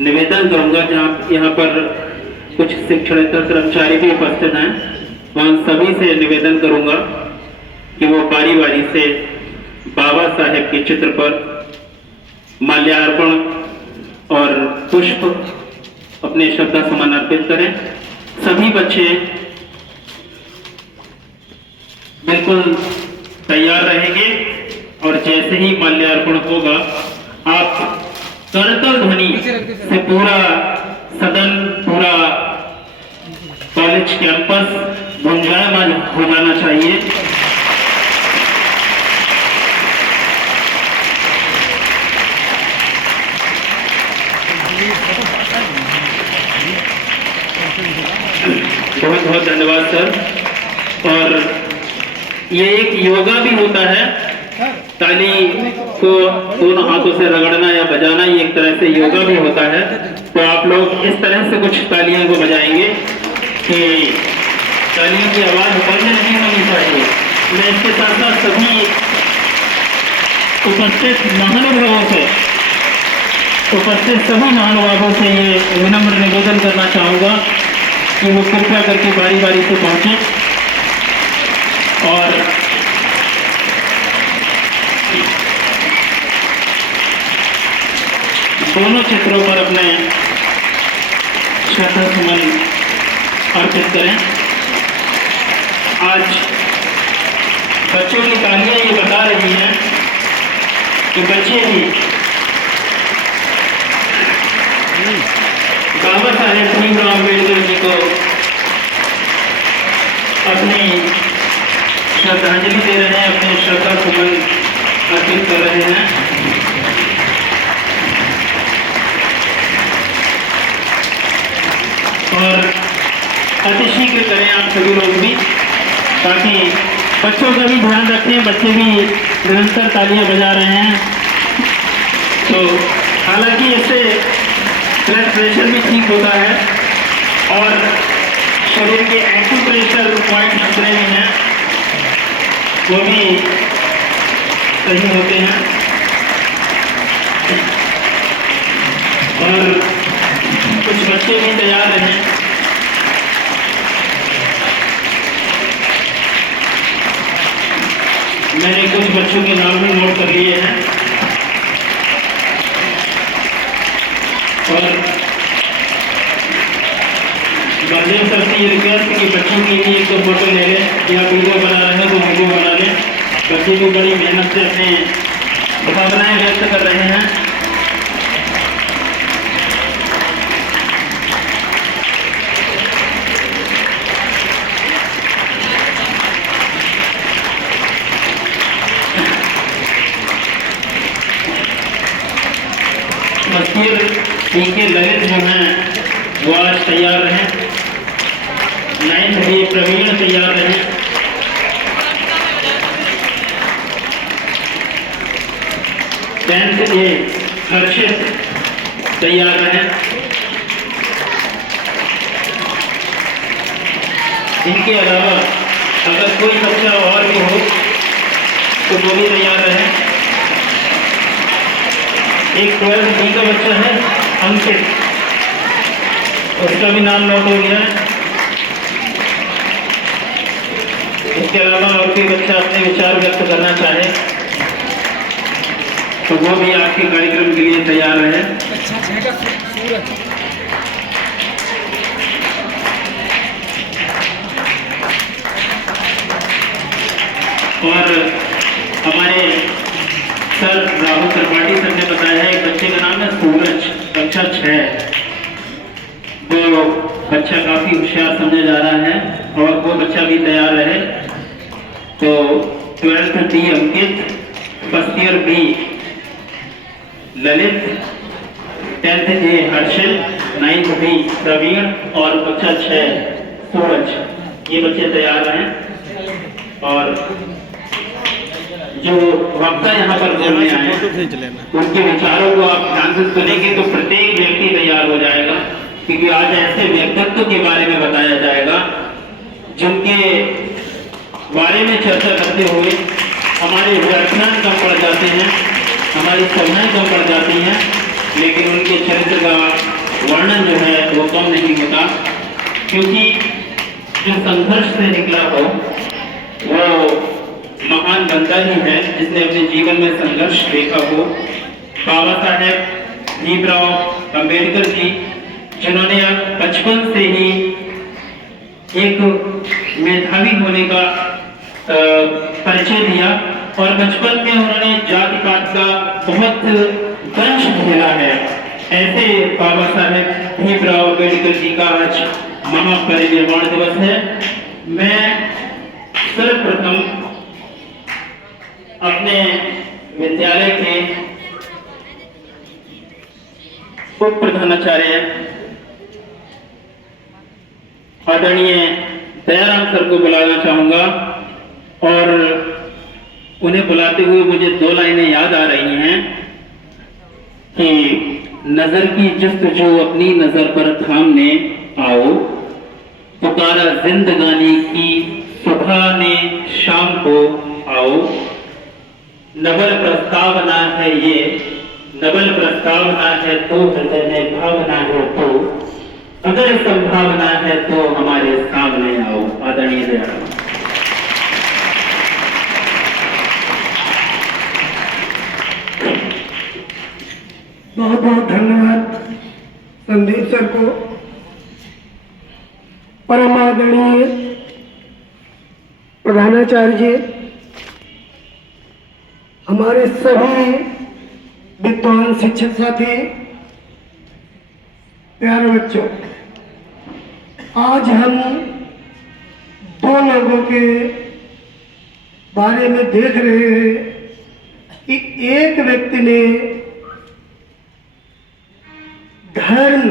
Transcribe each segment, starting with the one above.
निवेदन करूंगा जहाँ यहाँ पर कुछ शिक्षणेतर कर्मचारी भी उपस्थित हैं, वहाँ सभी से निवेदन करूंगा कि वो बारी बारी से बाबा साहेब के चित्र पर माल्यार्पण और पुष्प अपने श्रद्धा सुमन अर्पित करें। सभी बच्चे बिल्कुल तैयार रहेंगे और जैसे ही माल्यार्पण होगा आप करतल ध्वनि से पूरा सदन, पूरा कॉलेज कैंपस गुंजायमान हो जाना चाहिए। बहुत बहुत धन्यवाद सर। और ये एक योगा भी होता है, ताली को दोनों हाथों से रगड़ना या बजाना, ये एक तरह से योगा भी होता है। तो आप लोग इस तरह से कुछ तालियों को बजाएंगे कि तालियों की आवाज बंद नहीं होनी चाहिए। मैं इसके साथ साथ सभी उपस्थित महानुभावों से ये विनम्र निवेदन करना चाहूंगा कि वो कृपया करके बारी बारी से पहुंचे और दोनों चित्रों पर अपने श्रद्धा सुमन अर्पित करें। आज बच्चों की तालियां ये बता रही हैं कि बच्चे भी बाबा साहेब भीमराव अम्बेडकर जी को अपनी श्रद्धांजलि दे रहे हैं, अपने श्रद्धा सुमन अर्पित कर रहे हैं। और अतिशीघ्र करें आप सभी लोग भी, ताकि बच्चों का भी ध्यान रखें। बच्चे भी निरंतर तालियां बजा रहे हैं, तो हालांकि इससे ब्लड प्रेशर भी ठीक होता है और शरीर के एक्यूप्रेशर पॉइंट जितने भी हैं वो भी सही होते हैं। और कुछ बच्चे भी तैयार रहे। मैंने कुछ बच्चों के नाम भी नोट कर लिए हैं और बलदेव सर से ये रिक्वेस्ट कि बच्चों के लिए एक तो फोटो ले लें, या वीडियो बना रहे हैं तो वीडियो बना लें। बच्चे भी बड़ी मेहनत से अपने भावनाएं व्यक्त कर रहे हैं। इनके ललित जो हैं वो आज तैयार रहे, 9th भी प्रवीण तैयार रहे, 10th ए हर्षित तैयार रहे। इनके अलावा अगर कोई बच्चा और भी हो तो वो भी तैयार रहे। एक 12th बी का बच्चा है अंकित, उसका भी नाम नोट हो गया है। इसके अलावा और कोई बच्चा अपने विचार व्यक्त करना चाहे तो वो भी आपके कार्यक्रम के लिए तैयार है। और हमारे सर राहुल त्रिपाठी सर ने बताया है, एक बच्चे का नाम है सूरज, कक्षा 6। वो बच्चा काफी होशियार समझा जा रहा है और वो बच्चा भी तैयार रहे। तो 12th D Ankit, 1st year B Lalit, 10th A Harshit, 9th B Praveen और कक्षा 6 सूरज, ये बच्चे तैयार रहे। और जो वक्ता यहाँ पर बोलने आए उनके विचारों को आप ध्यान से सुनेंगे तो प्रत्येक व्यक्ति तैयार हो जाएगा, क्योंकि आज ऐसे व्यक्तित्व के बारे में बताया जाएगा जिनके बारे में चर्चा करते हुए हमारे व्याख्यान कम पड़ जाते हैं, हमारी सभाएं कम पड़ जाती हैं। लेकिन उनके चरित्र का वर्णन जो है वो कम नहीं होता, क्योंकि जो संघर्ष से निकला हो वो महान बंदा ही है जिसने अपने जीवन में संघर्ष देखा हो। बाबा साहेब भीमराव अंबेडकर जी, जिन्होंने बचपन से ही एक मेधावी होने का परिचय दिया और बचपन में उन्होंने जाति पात का बहुत दंश झेला है। ऐसे बाबा साहेब भीमराव अंबेडकर जी का आज महापरिनिर्वाण दिवस है। मैं सर्वप्रथम अपने विद्यालय के उप प्रधानाचार्य आदरणीय दयाराम सर को बुलाना चाहूंगा और उन्हें बुलाते हुए मुझे 2 लाइनें याद आ रही हैं कि नजर की जस्तजू अपनी नजर पर थामने आओ, पुकारा जिंदगानी की सुबह ने शाम को आओ। नवल प्रस्तावना है ये, नवल प्रस्तावना है तो हृदय में भावना है तो, अगर संभावना है तो हमारे सामने आओ। आदरणीय दयाराम। बहुत बहुत धन्यवाद संदीप सर को। परम आदरणीय प्रधानाचार्य जी, हमारे सभी विद्वान शिक्षक साथी, प्यारे बच्चों, आज हम 2 लोगों के बारे में देख रहे हैं कि एक व्यक्ति ने धर्म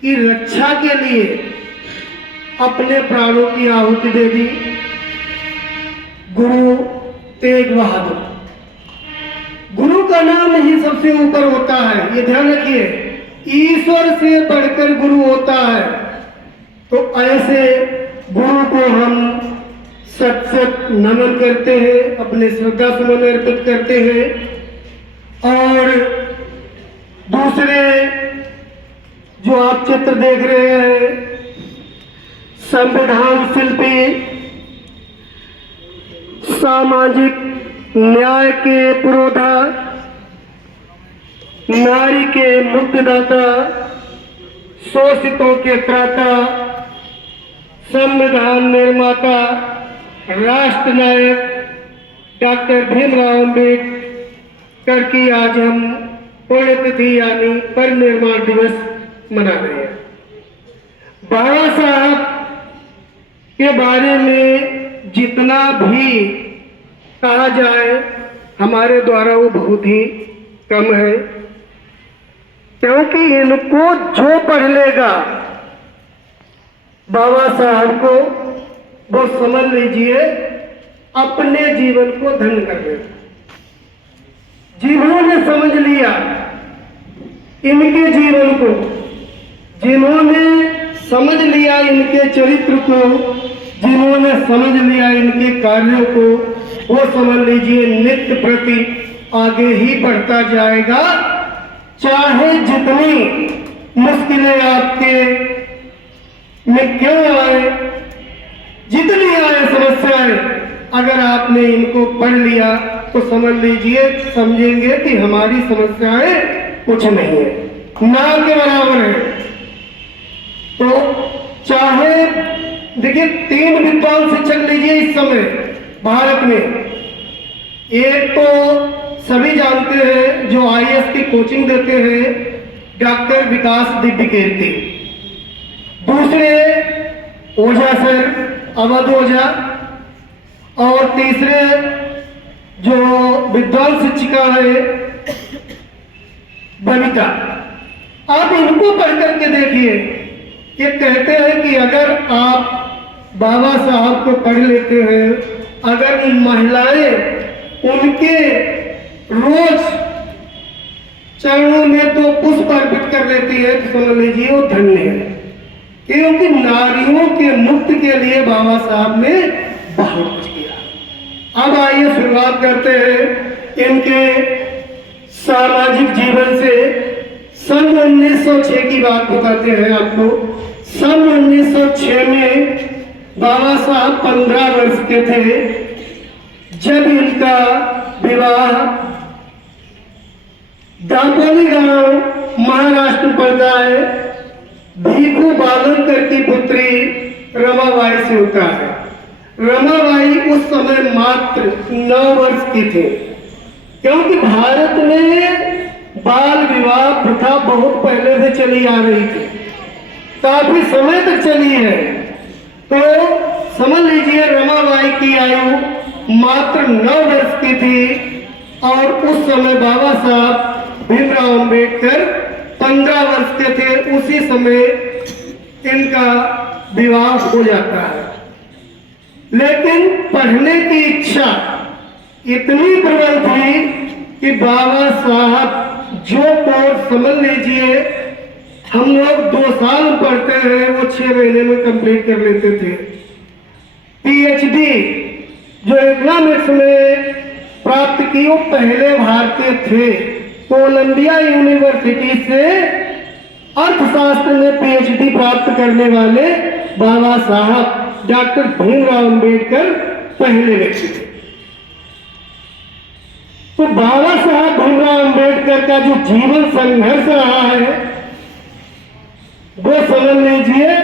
की रक्षा के लिए अपने प्राणों की आहुति दे दी, गुरु तेग बहादुर। गुरु का नाम ही सबसे ऊपर होता है, ये ध्यान रखिए। ईश्वर से बढ़कर गुरु होता है। तो ऐसे गुरु को हम सत सत नमन करते हैं, अपने श्रद्धा सुमन अर्पित करते हैं। और दूसरे जो आप चित्र देख रहे हैं, संविधान शिल्पी, सामाजिक न्याय के पुरोधा, नारी के मुक्तिदाता, शोषितों के त्राता, संविधान निर्माता, राष्ट्र नायक डॉक्टर भीमराव अंबेडकर की आज हम पुण्यतिथि यानी परिनिर्वाण दिवस मना रहे हैं। बाबा साहब के बारे में जितना भी कहा जाए हमारे द्वारा वो बहुत ही कम है, क्योंकि इनको जो पढ़ लेगा बाबा साहब को, वो समझ लीजिए अपने जीवन को धन्य कर लेगा। जिन्होंने समझ लिया इनके जीवन को, जिन्होंने समझ लिया इनके चरित्र को, जिन्होंने समझ लिया इनके कार्यों को, वो समझ लीजिए नित्य प्रति आगे ही बढ़ता जाएगा। चाहे जितनी मुश्किलें आपके में क्यों आए, जितनी आए समस्याएं, अगर आपने इनको पढ़ लिया तो समझ लीजिए, समझेंगे कि हमारी समस्याएं कुछ नहीं है, ना के बराबर है। तो चाहे देखिए 3 विद्वान शिक्षक लीजिए इस समय भारत में। एक तो सभी जानते हैं जो आईएएस की कोचिंग देते हैं, डॉक्टर विकास दिव्य कीर्ति। दूसरे ओझा सर, अवध ओझा। और तीसरे जो विद्वान शिक्षिका है बनिता। आप इनको पढ़ करके देखिए, ये कहते हैं कि अगर आप बाबा साहब को पढ़ लेते हैं, अगर महिलाएं उनके रोज चरणों में तो पुष्प अर्पित कर लेती है तो समझ लीजिए वो धन्य है, क्योंकि नारियों के मुक्त के लिए बाबा साहब ने बहुत कुछ किया। अब आइए शुरुआत करते हैं इनके सामाजिक जीवन से सन 1906 की बात बताते हैं आपको। सन 1906 में बाबा साहब 15 वर्ष के थे जब इनका विवाह दापोली गांव महाराष्ट्र में पड़ता है भीखू बालनकर की पुत्री रमाबाई से होता है। रमाबाई उस समय मात्र 9 वर्ष की थी, क्योंकि भारत में बाल विवाह प्रथा बहुत पहले से चली आ रही थी, काफी समय तक चली है। तो समझ लीजिए रमाबाई की आयु मात्र 9 वर्ष की थी और उस समय बाबा साहब भीमराव अंबेडकर 15 वर्ष के थे। उसी समय इनका विवाह हो जाता है। लेकिन पढ़ने की इच्छा इतनी प्रबल थी कि बाबा साहब जो कोर्स समझ लीजिए हम लोग 2 साल पढ़ते हैं वो 6 महीने में कंप्लीट कर लेते थे। पीएचडी जो इकोनॉमिक्स में प्राप्त की वो पहले भारतीय थे। कोलंबिया यूनिवर्सिटी से अर्थशास्त्र में पीएचडी प्राप्त करने वाले बाबा साहब डॉक्टर भीमराव अंबेडकर पहले व्यक्ति थे। तो बाबा साहब भीमराव अंबेडकर का जो जीवन संघर्ष रहा है वो समझ लीजिए